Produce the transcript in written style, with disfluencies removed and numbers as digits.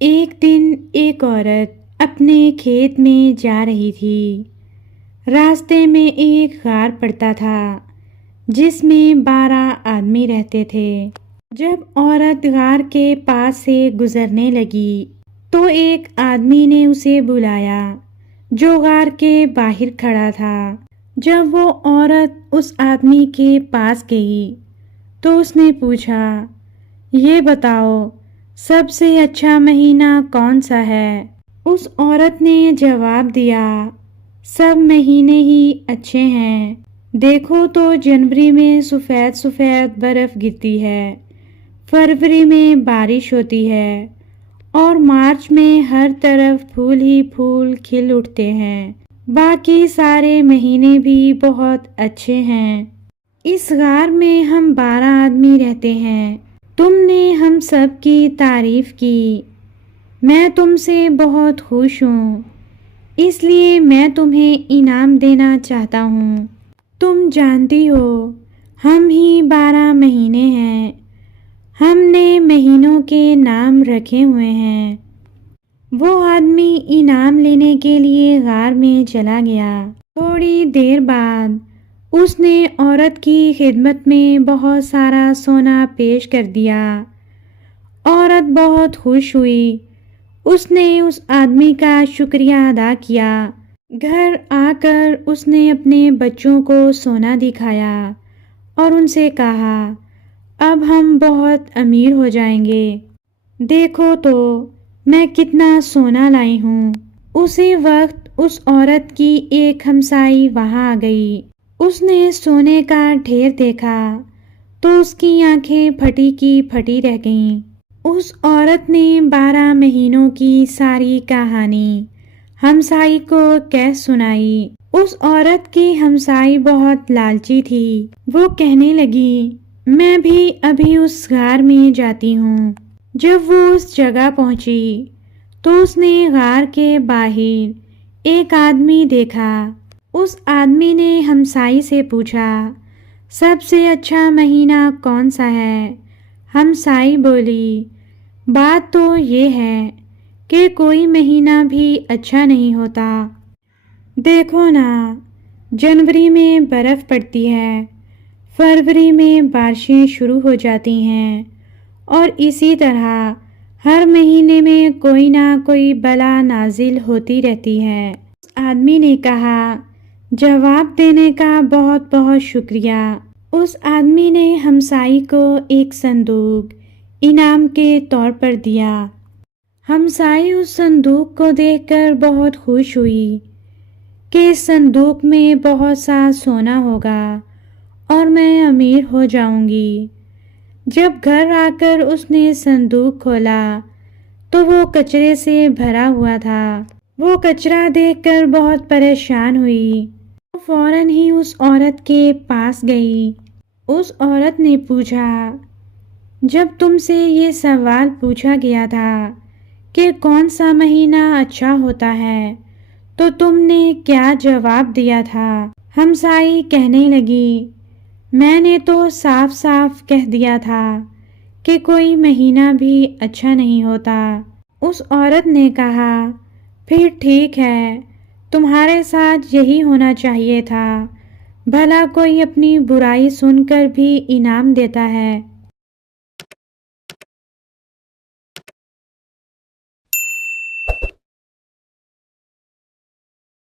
ایک دن ایک عورت اپنے کھیت میں جا رہی تھی۔ راستے میں ایک غار پڑتا تھا جس میں 12 آدمی رہتے تھے۔ جب عورت غار کے پاس سے گزرنے لگی تو ایک آدمی نے اسے بلایا جو غار کے باہر کھڑا تھا۔ جب وہ عورت اس آدمی کے پاس گئی تو اس نے پوچھا، یہ بتاؤ سب سے اچھا مہینہ کون سا ہے؟ اس عورت نے جواب دیا، سب مہینے ہی اچھے ہیں۔ دیکھو تو جنوری میں سفید سفید برف گرتی ہے، فروری میں بارش ہوتی ہے اور مارچ میں ہر طرف پھول ہی پھول کھل اٹھتے ہیں۔ باقی سارے مہینے بھی بہت اچھے ہیں۔ اس غار میں ہم 12 آدمی رہتے ہیں۔ تم نے ہم سب کی تعریف کی، میں تم سے بہت خوش ہوں، اس لیے میں تمہیں انعام دینا چاہتا ہوں۔ تم جانتی ہو ہم ہی 12 مہینے ہیں، ہم نے مہینوں کے نام رکھے ہوئے ہیں۔ وہ آدمی انعام لینے کے لیے غار میں چلا گیا۔ تھوڑی دیر بعد اس نے عورت کی خدمت میں بہت سارا سونا پیش کر دیا۔ عورت بہت خوش ہوئی۔ اس نے اس آدمی کا شکریہ ادا کیا۔ گھر آ کر اس نے اپنے بچوں کو سونا دکھایا اور ان سے کہا، اب ہم بہت امیر ہو جائیں گے، دیکھو تو میں کتنا سونا لائی ہوں۔ اسی وقت اس عورت کی ایک ہمسائی وہاں آ گئی۔ اس نے سونے کا ڈھیر دیکھا تو اس کی آنکھیں پھٹی کی پھٹی رہ گئیں۔ اس عورت نے 12 مہینوں کی ساری کہانی ہمسائی کو کہہ سنائی۔ اس عورت کی ہمسائی بہت لالچی تھی۔ وہ کہنے لگی، میں بھی ابھی اس غار میں جاتی ہوں۔ جب وہ اس جگہ پہنچی تو اس نے غار کے باہر ایک آدمی دیکھا۔ اس آدمی نے ہمسائی سے پوچھا، سب سے اچھا مہینہ کون سا ہے؟ ہمسائی بولی، بات تو یہ ہے کہ کوئی مہینہ بھی اچھا نہیں ہوتا۔ دیکھو نا، جنوری میں برف پڑتی ہے، فروری میں بارشیں شروع ہو جاتی ہیں اور اسی طرح ہر مہینے میں کوئی نہ کوئی بلا نازل ہوتی رہتی ہے۔ اس آدمی نے کہا، جواب دینے کا بہت بہت شکریہ۔ اس آدمی نے ہمسائی کو ایک صندوق انعام کے طور پر دیا۔ ہمسائی اس صندوق کو دیکھ کر بہت خوش ہوئی کہ اس صندوق میں بہت سا سونا ہوگا اور میں امیر ہو جاؤں گی۔ جب گھر آ کر اس نے صندوق کھولا تو وہ کچرے سے بھرا ہوا تھا۔ وہ کچرا دیکھ کر بہت پریشان ہوئی۔ وہ فوراً ہی اس عورت کے پاس گئی۔ اس عورت نے پوچھا، جب تم سے یہ سوال پوچھا گیا تھا کہ کون سا مہینہ اچھا ہوتا ہے تو تم نے کیا جواب دیا تھا؟ ہمسائی کہنے لگی، میں نے تو صاف صاف کہہ دیا تھا کہ کوئی مہینہ بھی اچھا نہیں ہوتا۔ اس عورت نے کہا، پھر ٹھیک ہے، تمہارے ساتھ یہی ہونا چاہیے تھا، بھلا کوئی اپنی برائی سن کر بھی انعام دیتا ہے۔